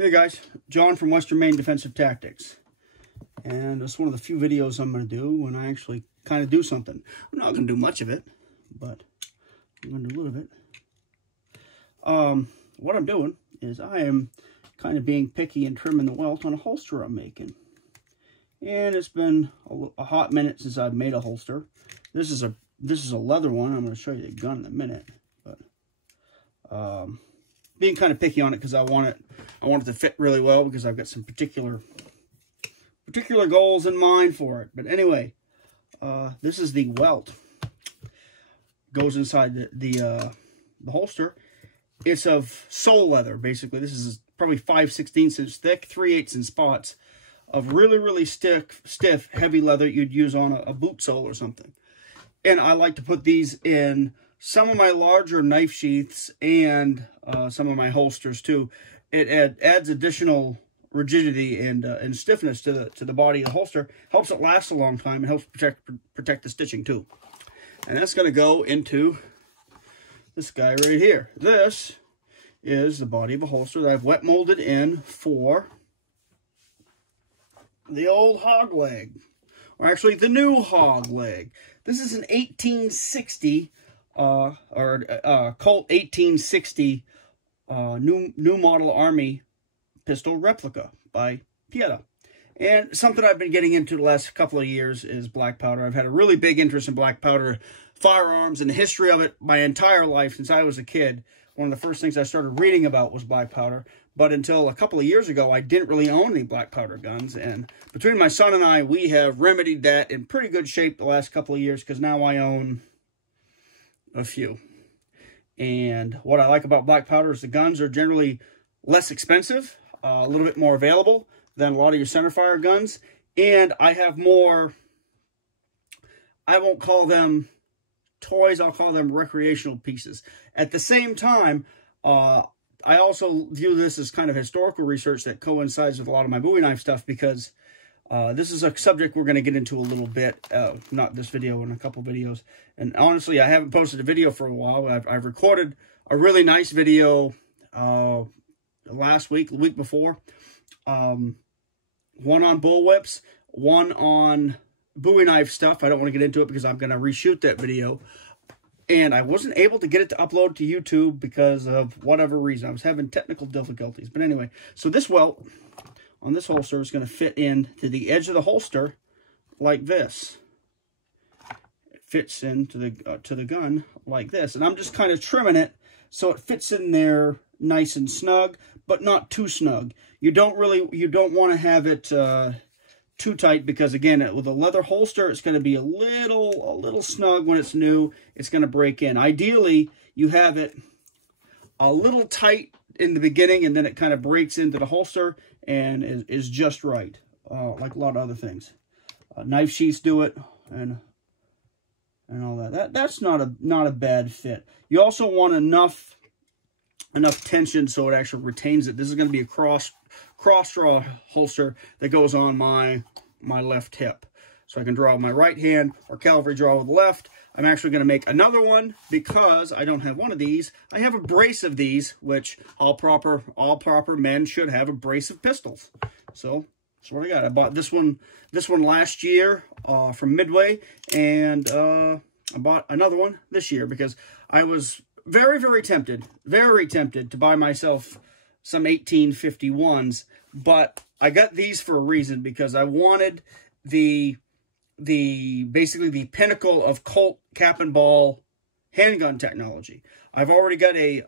Hey guys, John from Western Maine Defensive Tactics. And it's one of the few videos I'm going to do when I actually kind of do something. I'm not going to do much of it, but I'm going to do a little bit. What I'm doing is I am kind of being picky and trimming the welt on a holster I'm making. And it's been a hot minute since I've made a holster. This is a leather one. I'm going to show you the gun in a minute, but being kind of picky on it because I want it to fit really well because I've got some particular goals in mind for it. But anyway, this is the welt. Goes inside the holster. It's of sole leather, basically. This is probably 5/16 inch thick, 3/8 in spots of really stiff, heavy leather you'd use on a boot sole or something. And I like to put these in some of my larger knife sheaths and some of my holsters too. It adds additional rigidity and stiffness to the body of the holster. Helps it last a long time and helps protect the stitching too. And that's going to go into this guy right here. This is the body of a holster that I've wet molded in for the old hog leg, or actually the new hog leg. This is an 1860 Colt 1860 new model Army pistol replica by Pieta. And something I've been getting into the last couple of years is black powder. I've had a really big interest in black powder firearms and the history of it my entire life since I was a kid. One of the first things I started reading about was black powder. But until a couple of years ago, I didn't really own any black powder guns. And between my son and I, we have remedied that in pretty good shape the last couple of years because now I own a few. And what I like about black powder is the guns are generally less expensive, a little bit more available than a lot of your centerfire guns. And I have more, I won't call them toys, I'll call them recreational pieces. At the same time, I also view this as kind of historical research that coincides with a lot of my Bowie knife stuff because this is a subject we're going to get into a little bit, not this video, in a couple videos. And honestly, I haven't posted a video for a while. I've recorded a really nice video last week, the week before. One on bullwhips, one on Bowie knife stuff. I don't want to get into it because I'm going to reshoot that video. And I wasn't able to get it to upload to YouTube because of whatever reason. I was having technical difficulties. But anyway, so this welt on this holster is going to fit into the edge of the holster like this. It fits into the gun like this. And I'm just kind of trimming it so it fits in there nice and snug, but not too snug. You don't want to have it too tight because, again, with a leather holster, it's going to be a little snug when it's new. It's going to break in. Ideally, you have it a little tight in the beginning, and then it kind of breaks into the holster and is just right, like a lot of other things. Knife sheaths do it, and all that. That's not a bad fit. You also want enough tension so it actually retains it. This is going to be a cross draw holster that goes on my left hip. So I can draw with my right hand or cavalry draw with the left. I'm actually going to make another one because I don't have one of these. I have a brace of these, which all proper men should have a brace of pistols. So that's what I got. I bought this one last year from Midway, and I bought another one this year because I was very tempted to buy myself some 1851s, but I got these for a reason because I wanted basically the pinnacle of Colt cap and ball handgun technology. I've already got a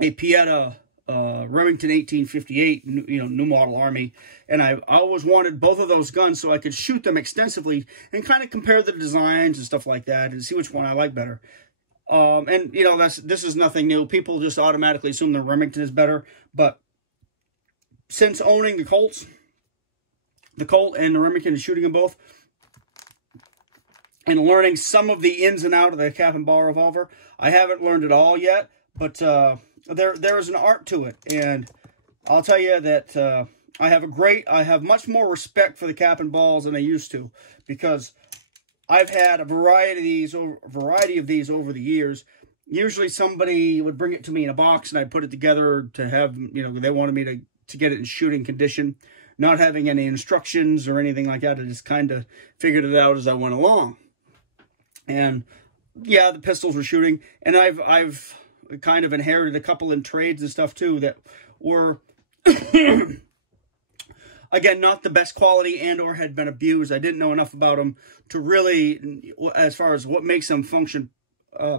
Pieta Remington 1858 new model Army, and I've always wanted both of those guns so I could shoot them extensively and kind of compare the designs and stuff like that and see which one I like better. And this is nothing new. People just automatically assume the Remington is better, but since owning the Colt and the Remington and shooting them both, and learning some of the ins and outs of the cap and ball revolver, I haven't learned it all yet, but there is an art to it, and I'll tell you that I have much more respect for the cap and balls than I used to because I've had a variety of these over the years, usually somebody would bring it to me in a box, and I'd put it together to have, you know, they wanted me to get it in shooting condition. Not having any instructions or anything like that, I just kind of figured it out as I went along. And yeah, the pistols were shooting, and I've kind of inherited a couple in trades and stuff too that were again, not the best quality and or had been abused. I didn't know enough about them to really, as far as what makes them function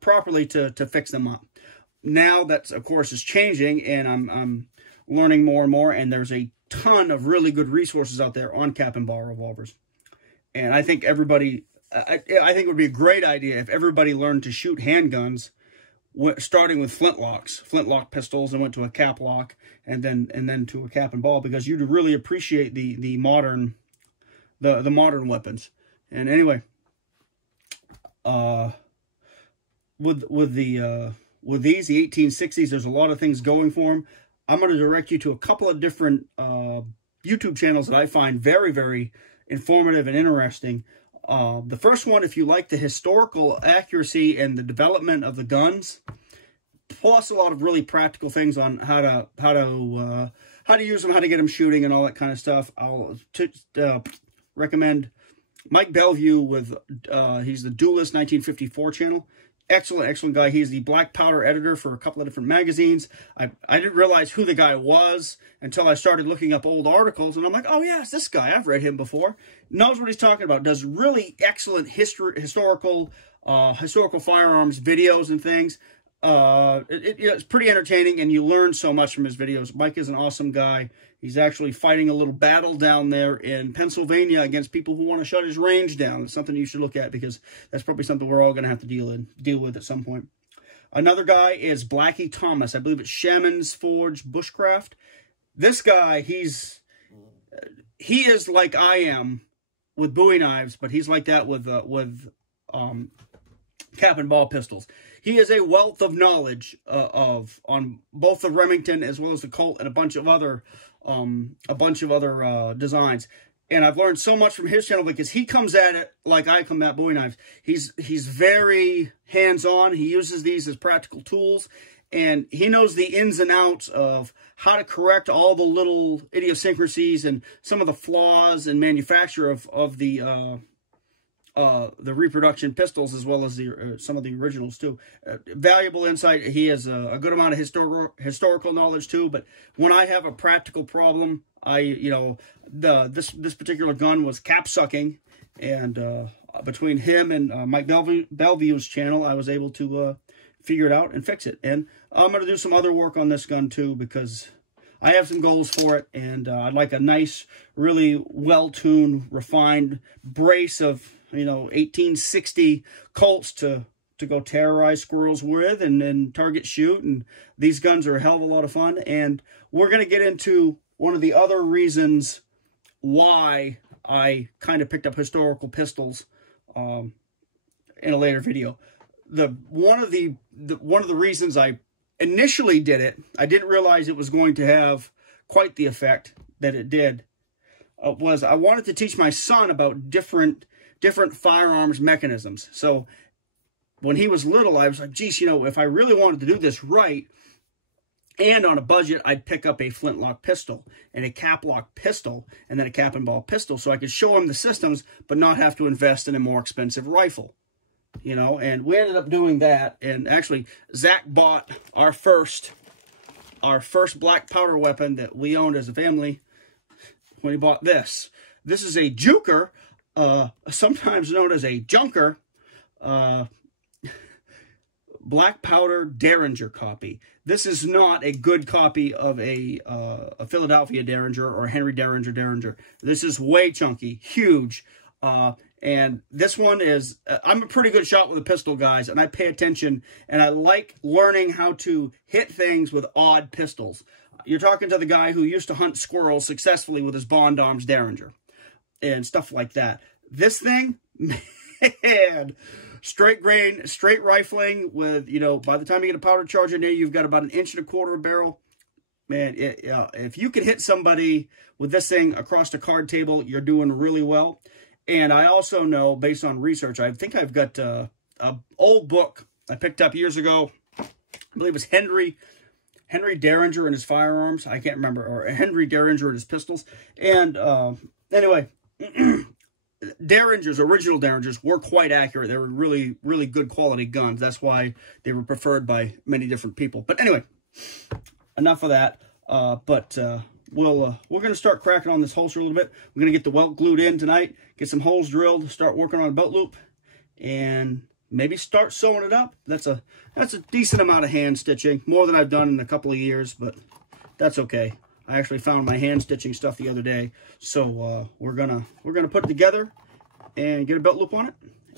properly, to fix them up. Now that, of course, is changing, and I'm learning more and more, and there's a ton of really good resources out there on cap and ball revolvers. And I think everybody, I think it would be a great idea if everybody learned to shoot handguns, starting with flintlock pistols, and went to a cap lock, and then to a cap and ball, because you'd really appreciate the modern weapons. And anyway, with these, the 1860s, there's a lot of things going for them. I'm going to direct you to a couple of different YouTube channels that I find very, very informative and interesting. The first one, if you like the historical accuracy and the development of the guns, plus a lot of really practical things on how to use them, how to get them shooting, and all that kind of stuff, I'll recommend Mike Bellevue with he's the Duelist 1954 channel. Excellent guy. He's the black powder editor for a couple of different magazines. I didn't realize who the guy was until I started looking up old articles, and I'm like, oh yeah, it's this guy. I've read him before. Knows what he's talking about. Does really excellent historical firearms videos and things. It's pretty entertaining, and you learn so much from his videos. Mike is an awesome guy. He's actually fighting a little battle down there in Pennsylvania against people who want to shut his range down. It's something you should look at, because that's probably something we're all going to have to deal with at some point. Another guy is Blackie Thomas. I believe it's Shaman's Forge Bushcraft. This guy, he is like I am with Bowie knives, but he's like that with cap and ball pistols. He is a wealth of knowledge on both the Remington as well as the Colt and a bunch of other designs. And I've learned so much from his channel, because he comes at it like I come at Bowie knives. He's very hands-on. He uses these as practical tools, and he knows the ins and outs of how to correct all the little idiosyncrasies and some of the flaws in manufacture of the reproduction pistols, as well as some of the originals too. Valuable insight. He has a good amount of historical knowledge too. But when I have a practical problem, this particular gun was cap sucking, and between him and Mike Bellevue's channel, I was able to figure it out and fix it. And I'm going to do some other work on this gun too, because I have some goals for it, and I'd like a nice, really well-tuned, refined brace of 1860 Colts to go terrorize squirrels with and target shoot. And these guns are a hell of a lot of fun. And we're going to get into one of the other reasons why I kind of picked up historical pistols in a later video. One of the reasons I initially did it, I didn't realize it was going to have quite the effect that it did, was I wanted to teach my son about different firearms mechanisms. So when he was little, I was like, geez, if I really wanted to do this right and on a budget, I'd pick up a flintlock pistol and a cap lock pistol and then a cap and ball pistol, so I could show him the systems but not have to invest in a more expensive rifle. And we ended up doing that. And actually, Zach bought our first black powder weapon that we owned as a family when he bought this. This is a Juker, sometimes known as a Junker, black powder Derringer copy. This is not a good copy of a Philadelphia Derringer or Henry Derringer. This is way chunky, huge. And this one is, I'm a pretty good shot with a pistol, guys, and I pay attention, and I like learning how to hit things with odd pistols. You're talking to the guy who used to hunt squirrels successfully with his Bond Arms Derringer and stuff like that. This thing, man, straight grain, straight rifling with, by the time you get a powder charge in there, you've got about 1.25 inches of barrel. Man, if you can hit somebody with this thing across the card table, you're doing really well. And I also know, based on research, I think I've got an old book I picked up years ago. I believe it was Henry Derringer and his firearms. I can't remember. Or Henry Derringer and his pistols. And anyway, Derringers, original Derringers, were quite accurate. They were really, really good quality guns. That's why they were preferred by many different people. But anyway, enough of that. We're going to start cracking on this holster a little bit. We're going to get the welt glued in tonight, get some holes drilled, start working on a belt loop, and maybe start sewing it up. That's a decent amount of hand stitching, more than I've done in a couple of years, but that's okay. I actually found my hand stitching stuff the other day, so we're gonna put it together and get a belt loop on it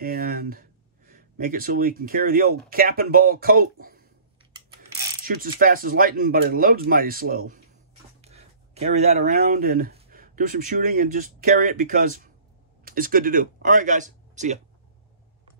and make it so we can carry the old cap and ball Colt. Shoots as fast as lightning, but it loads mighty slow. Carry that around and do some shooting and just carry it because it's good to do. All right, guys. See ya.